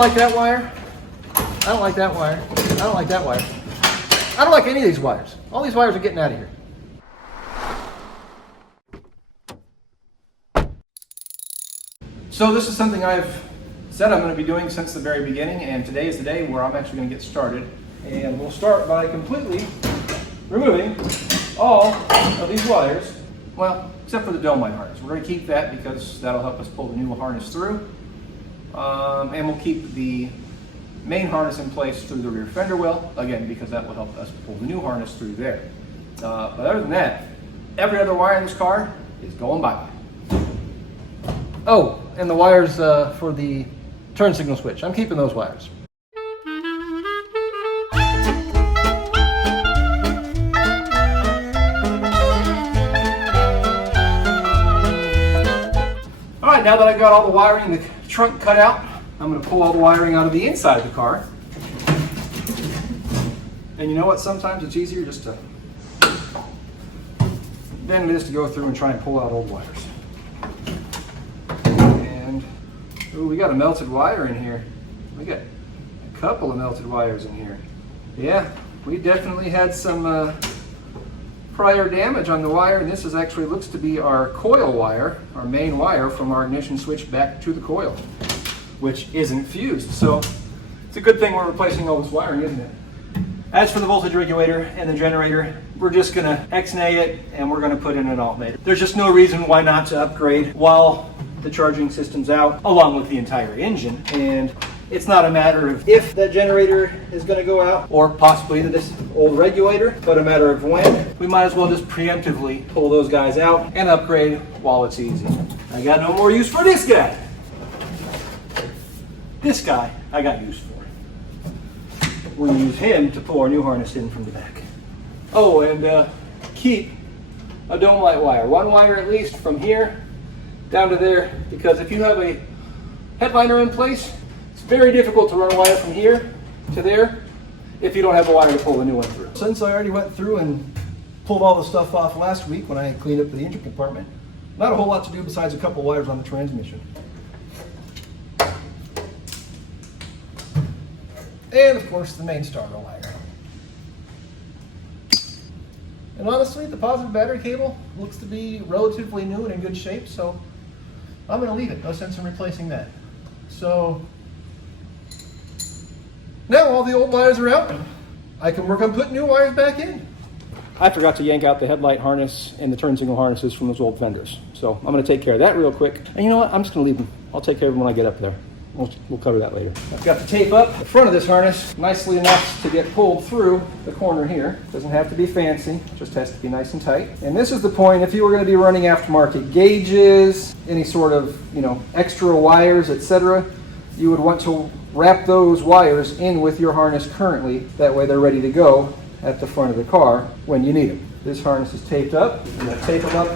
like that wire. I don't like that wire. I don't like that wire. I don't like any of these wires. All these wires are getting out of here. So this is something I've said I'm going to be doing since the very beginning, and today is the day where I'm actually going to get started. And we'll start by completely removing all of these wires, well, except for the dome light harness. We're going to keep that because that'll help us pull the new harness through. And we'll keep the main harness in place through the rear fender well, again, because that will help us pull the new harness through there. But other than that, every other wire in this car is going bye-bye. Oh, and the wires for the turn signal switch. I'm keeping those wires. All right, now that I've got all the wiring in the trunk cut out, I'm going to pull all the wiring out of the inside of the car. And you know what? Sometimes it's easier just to than it is to go through and try and pull out old wires. And ooh, we got a melted wire in here. We got a couple of melted wires in here. Yeah, we definitely had some prior damage on the wire, and this is actually looks to be our coil wire, our main wire from our ignition switch back to the coil, which isn't fused. So it's a good thing we're replacing all this wiring, isn't it? As for the voltage regulator and the generator, we're just going to X-nay it and we're going to put in an alternator. There's just no reason why not to upgrade while the charging system's out, along with the entire engine. And it's not a matter of if that generator is going to go out or possibly this old regulator, but a matter of when. We might as well just preemptively pull those guys out and upgrade while it's easy. I got no more use for this guy. This guy I got use for. We're going to use him to pull our new harness in from the back. Oh, and keep a dome light wire. One wire at least from here down to there, because if you have a headliner in place, it's very difficult to run a wire from here to there if you don't have a wire to pull the new one through. Since I already went through and pulled all the stuff off last week when I cleaned up the engine compartment, not a whole lot to do besides a couple wires on the transmission. And of course the main starter wire. And honestly, the positive battery cable looks to be relatively new and in good shape, so I'm going to leave it. No sense in replacing that. So now all the old wires are out. I can work on putting new wires back in. I forgot to yank out the headlight harness and the turn signal harnesses from those old fenders. So I'm going to take care of that real quick. And you know what? I'm just going to leave them. I'll take care of them when I get up there. We'll cover that later. I've got the tape up the front of this harness nicely enough to get pulled through the corner here. Doesn't have to be fancy, just has to be nice and tight. And this is the point, if you were going to be running aftermarket gauges, any sort of, extra wires, etc., you would want to wrap those wires in with your harness currently. That way they're ready to go at the front of the car when you need them. This harness is taped up. I'm going to tape them up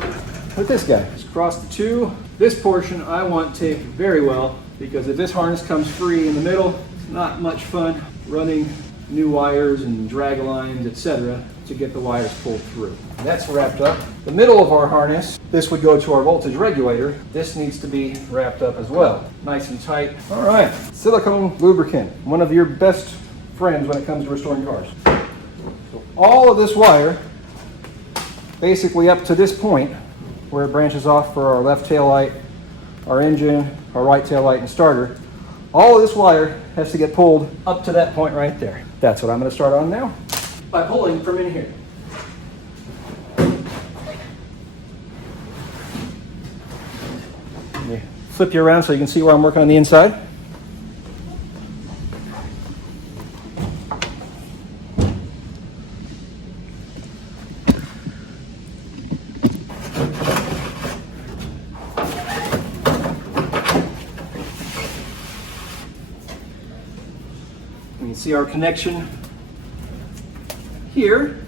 with this guy. Just cross the two. This portion I want taped very well, because if this harness comes free in the middle, it's not much fun running new wires and drag lines, etc., to get the wires pulled through. That's wrapped up. The middle of our harness, this would go to our voltage regulator. This needs to be wrapped up as well. Nice and tight. All right, silicone lubricant, one of your best friends when it comes to restoring cars. So all of this wire, basically up to this point, where it branches off for our left tail light, our engine, our right tail light and starter, all of this wire has to get pulled up to that point right there. That's what I'm going to start on now, by pulling from in here. Let me flip you around so you can see where I'm working on the inside. You can see our connection here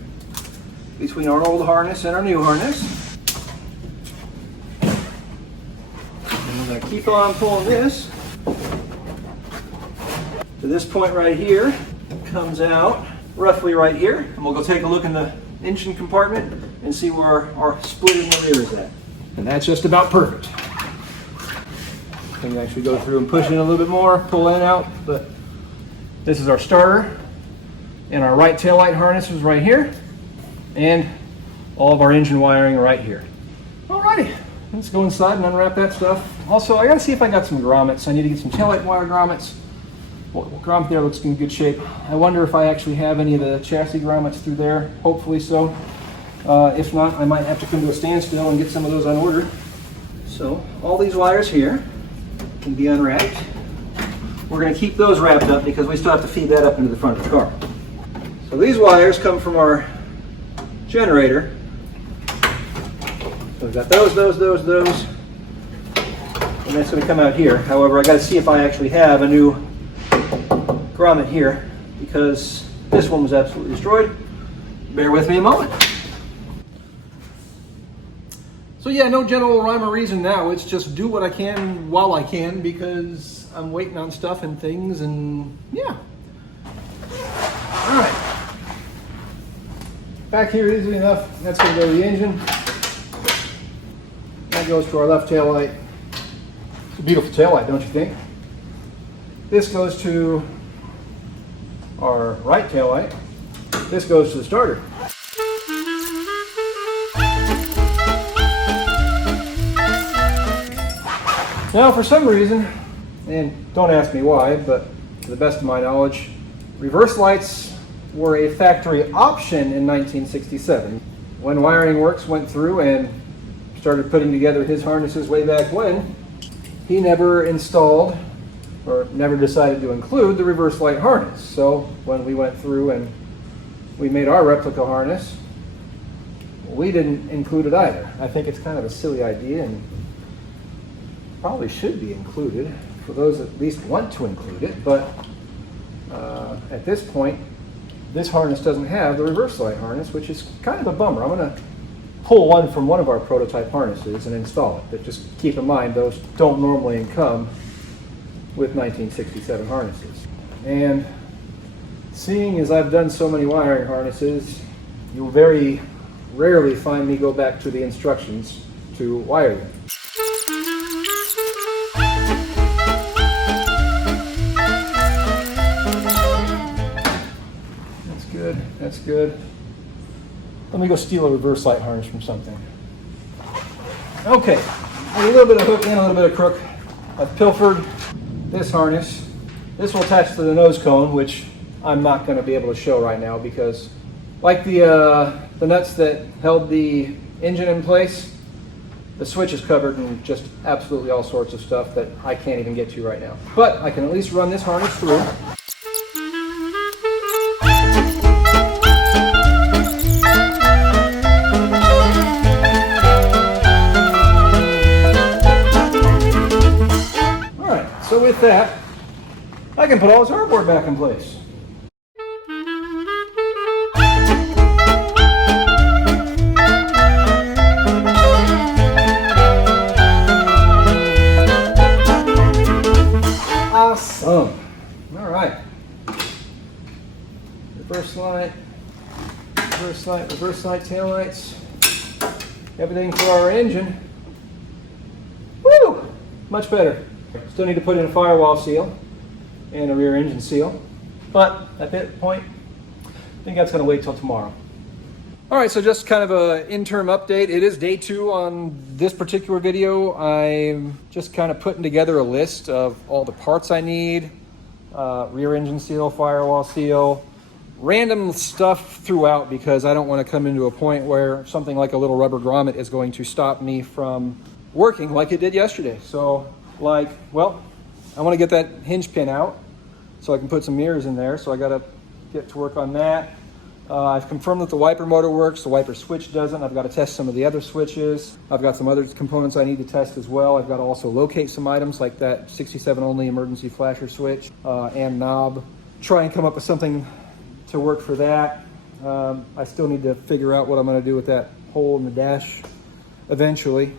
between our old harness and our new harness. And I'm going to keep on pulling this to this point right here. It comes out roughly right here. And we'll go take a look in the engine compartment and see where our split in the rear is at. And that's just about perfect. can actually go through and push in a little bit more, pull in out, but this is our starter, and our right taillight harness is right here, and all of our engine wiring right here. Alrighty, let's go inside and unwrap that stuff. Also, I gotta see if I got some grommets. I need to get some taillight wire grommets. Well, grommet there looks in good shape. I wonder if I actually have any of the chassis grommets through there. Hopefully so. If not, I might have to come to a standstill and get some of those unordered. So all these wires here can be unwrapped. We're going to keep those wrapped up because we still have to feed that up into the front of the car. So these wires come from our generator. So we've got those. And that's going to come out here. However, I got to see if I actually have a new grommet here because this one was absolutely destroyed. Bear with me a moment. So yeah, no general rhyme or reason now. It's just do what I can while I can because I'm waiting on stuff and things, and yeah. All right. Back here easily enough. That's going to go to the engine. That goes to our left tail light. It's a beautiful tail light, don't you think? This goes to our right tail light. This goes to the starter. Now, for some reason, and don't ask me why, but to the best of my knowledge, reverse lights were a factory option in 1967. When Wiring Works went through and started putting together his harnesses way back when, he never installed or never decided to include the reverse light harness. So when we went through and we made our replica harness, we didn't include it either. I think it's kind of a silly idea and probably should be included for those that at least want to include it, but at this point, this harness doesn't have the reverse light harness, which is kind of a bummer. I'm going to pull one from one of our prototype harnesses and install it, but just keep in mind those don't normally come with 1967 harnesses. And seeing as I've done so many wiring harnesses, you'll very rarely find me go back to the instructions to wire them. That's good. Let me go steal a reverse light harness from something. Okay, a little bit of hook and a little bit of crook. I've pilfered this harness. This will attach to the nose cone, which I'm not going to be able to show right now because, like the nuts that held the engine in place, the switch is covered in just absolutely all sorts of stuff that I can't even get to right now. But I can at least run this harness through. So with that, I can put all this hardboard back in place. Awesome. All right. Reverse light, tail lights. Everything for our engine. Woo! Much better. Still need to put in a firewall seal and a rear engine seal, but at that point, I think that's going to wait till tomorrow. All right, so just kind of an interim update. It is day 2 on this particular video. I'm just kind of putting together a list of all the parts I need, rear engine seal, firewall seal, random stuff throughout because I don't want to come into a point where something like a little rubber grommet is going to stop me from working like it did yesterday. So like, well, I want to get that hinge pin out so I can put some mirrors in there. So I got to get to work on that. I've confirmed that the wiper motor works. The wiper switch doesn't. I've got to test some of the other switches. I've got some other components I need to test as well. I've got to also locate some items like that 67 only emergency flasher switch and knob. Try and come up with something to work for that. I still need to figure out what I'm going to do with that hole in the dash eventually.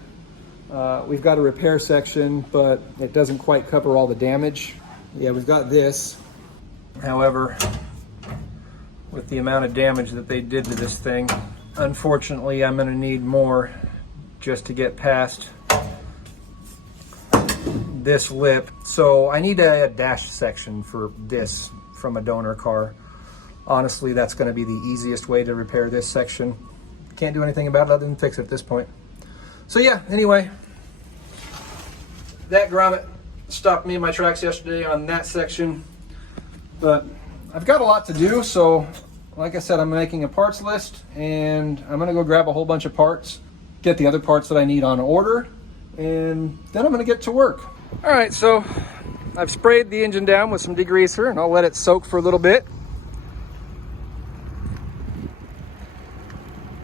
We've got a repair section, but it doesn't quite cover all the damage. Yeah, we've got this. However, with the amount of damage that they did to this thing, unfortunately, I'm going to need more just to get past this lip. So I need a dash section for this from a donor car. Honestly, that's going to be the easiest way to repair this section. Can't do anything about it other than fix it at this point. So yeah, anyway, that grommet stopped me in my tracks yesterday on that section. But I've got a lot to do, so like I said, I'm making a parts list, and I'm going to go grab a whole bunch of parts, get the other parts that I need on order, and then I'm going to get to work. All right, so I've sprayed the engine down with some degreaser, and I'll let it soak for a little bit.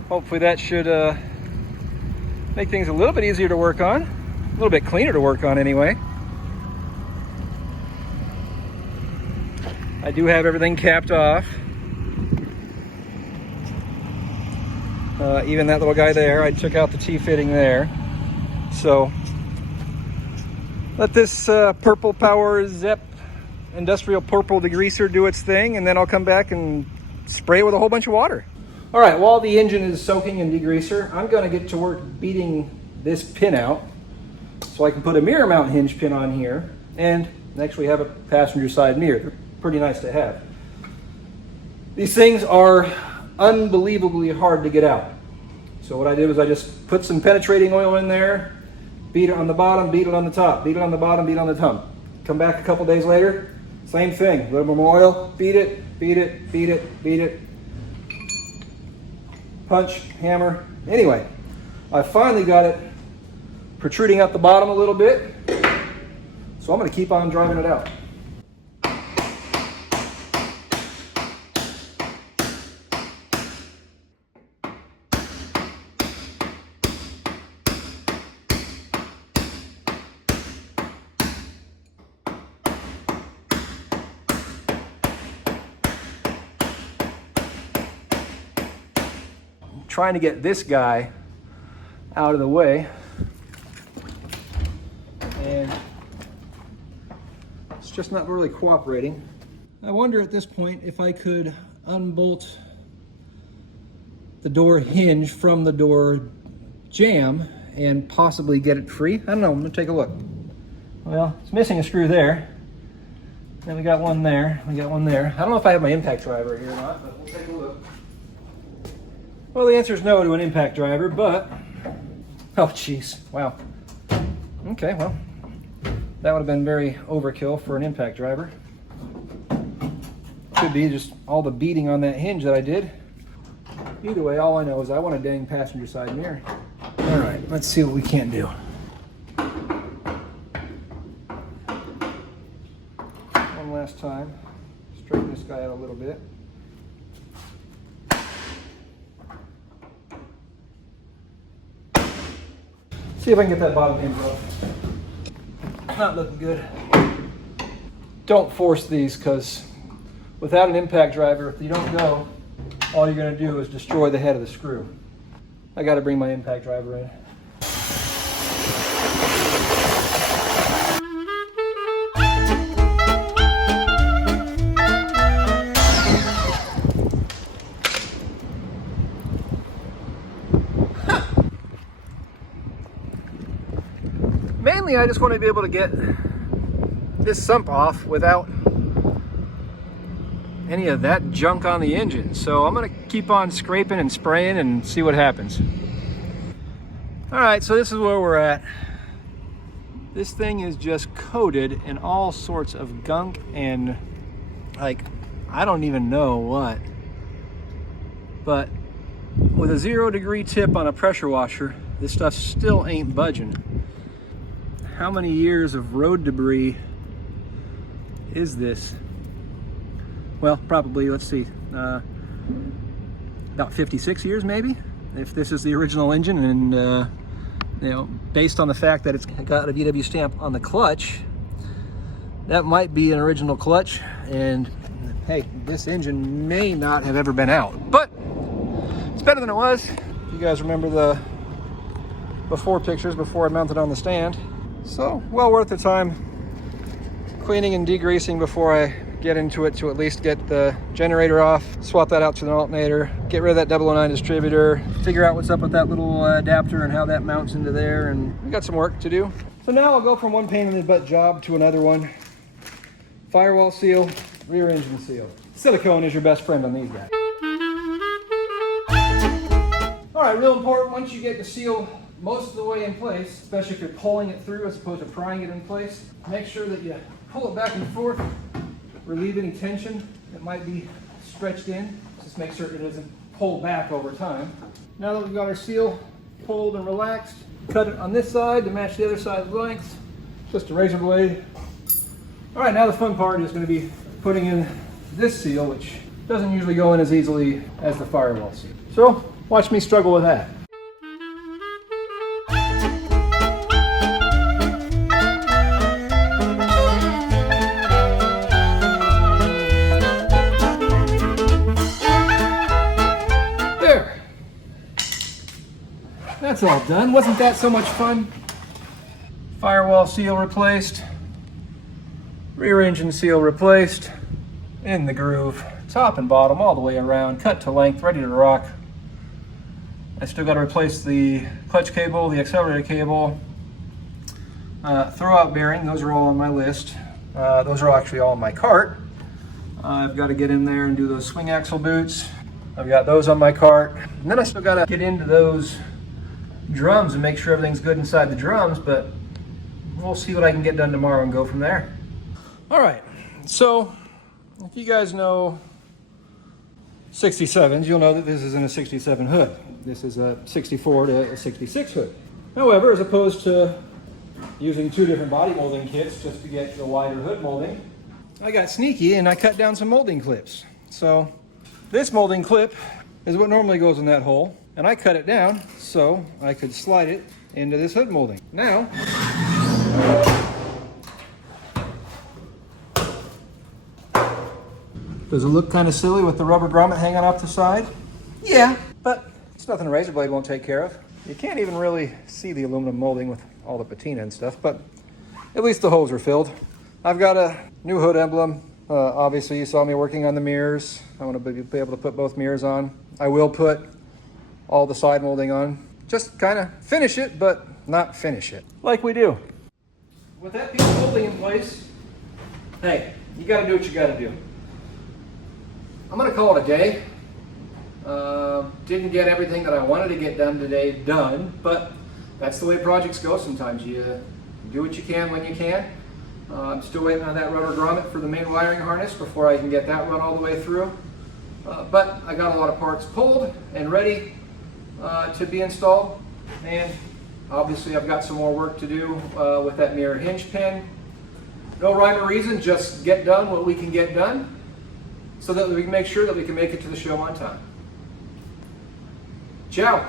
Hopefully that should make things a little bit easier to work on, a little bit cleaner to work on anyway. I do have everything capped off. Even that little guy there, I took out the T-fitting there. So let this Purple Power Zep Industrial Purple degreaser do its thing, and then I'll come back and spray it with a whole bunch of water. All right, while the engine is soaking in degreaser, I'm gonna get to work beating this pin out so I can put a mirror mount hinge pin on here and actually have a passenger side mirror. They're pretty nice to have. These things are unbelievably hard to get out. So what I did was I just put some penetrating oil in there, beat it on the bottom, beat it on the top, beat it on the bottom, beat it on the top. Come back a couple days later, same thing, a little more oil, beat it, beat it, beat it, beat it. Punch, hammer. Anyway, I finally got it protruding out the bottom a little bit, so I'm going to keep on driving it out. Trying to get this guy out of the way, and it's just not really cooperating. I wonder at this point if I could unbolt the door hinge from the door jamb and possibly get it free. I don't know, I'm gonna take a look. Well, it's missing a screw there. Then we got one there, we got one there. I don't know if I have my impact driver here or not, but we'll take a look. Well, the answer is no to an impact driver, but, oh jeez, wow. Okay, well, that would have been very overkill for an impact driver. Could be just all the beating on that hinge that I did. Either way, all I know is I want a dang passenger side mirror. All right, let's see what we can do. One last time, straighten this guy out a little bit. See if I can get that bottom hinge off. Not looking good. Don't force these, because without an impact driver, if you don't go, all you're going to do is destroy the head of the screw. I got to bring my impact driver in. Mainly, I just want to be able to get this sump off without any of that junk on the engine. So I'm going to keep on scraping and spraying and see what happens. All right, so this is where we're at. This thing is just coated in all sorts of gunk and, like, I don't even know what. But with a 0-degree tip on a pressure washer, this stuff still ain't budging. How many years of road debris is this? Well, probably, let's see, about 56 years maybe, if this is the original engine. And you know, based on the fact that it's got a VW stamp on the clutch, that might be an original clutch. And hey, this engine may not have ever been out, but it's better than it was. You guys remember the before pictures before I mounted on the stand. So well worth the time cleaning and degreasing before I get into it, to at least get the generator off, swap that out to an alternator, get rid of that 009 distributor, figure out what's up with that little adapter and how that mounts into there. And we got some work to do. So now I'll go from one pain in the butt job to another one. Firewall seal, rear engine seal. Silicone is your best friend on these guys. All right, real important, once you get the seal most of the way in place, especially if you're pulling it through as opposed to prying it in place, make sure that you pull it back and forth, relieve any tension that might be stretched in. Just make sure it doesn't pull back over time. Now that we've got our seal pulled and relaxed, cut it on this side to match the other side's length. Just a razor blade. All right, now the fun part is going to be putting in this seal, which doesn't usually go in as easily as the firewall seal. So watch me struggle with that. There. That's all done. Wasn't that so much fun? Firewall seal replaced. Rear engine seal replaced. In the groove. Top and bottom all the way around. Cut to length. Ready to rock. I still got to replace the clutch cable, the accelerator cable, throwout bearing. Those are all on my list. Those are actually all in my cart. I've got to get in there and do those swing axle boots. I've got those on my cart. And then I still got to get into those drums and make sure everything's good inside the drums, but we'll see what I can get done tomorrow and go from there. All right, so if you guys know 67s, you'll know that this isn't a 67 hood. This is a 64 to a 66 hood. However, as opposed to using two different body molding kits just to get the wider hood molding, I got sneaky and I cut down some molding clips. So this molding clip is what normally goes in that hole, and I cut it down so I could slide it into this hood molding. Now, does it look kind of silly with the rubber grommet hanging off the side? Yeah, but it's nothing a razor blade won't take care of. You can't even really see the aluminum molding with all the patina and stuff, but at least the holes are filled. I've got a new hood emblem. Obviously, you saw me working on the mirrors. I want to be able to put both mirrors on. I will put all the side molding on. Just kind of finish it, but not finish it. Like we do. With that piece of molding in place, hey, you got to do what you got to do. I'm going to call it a day. Didn't get everything that I wanted to get done today done, but that's the way projects go sometimes. You do what you can when you can. I'm still waiting on that rubber grommet for the main wiring harness before I can get that run all the way through. But I got a lot of parts pulled and ready to be installed, and obviously I've got some more work to do with that mirror hinge pin. No rhyme or reason, just get done what we can get done so that we can make sure that we can make it to the show on time. Ciao.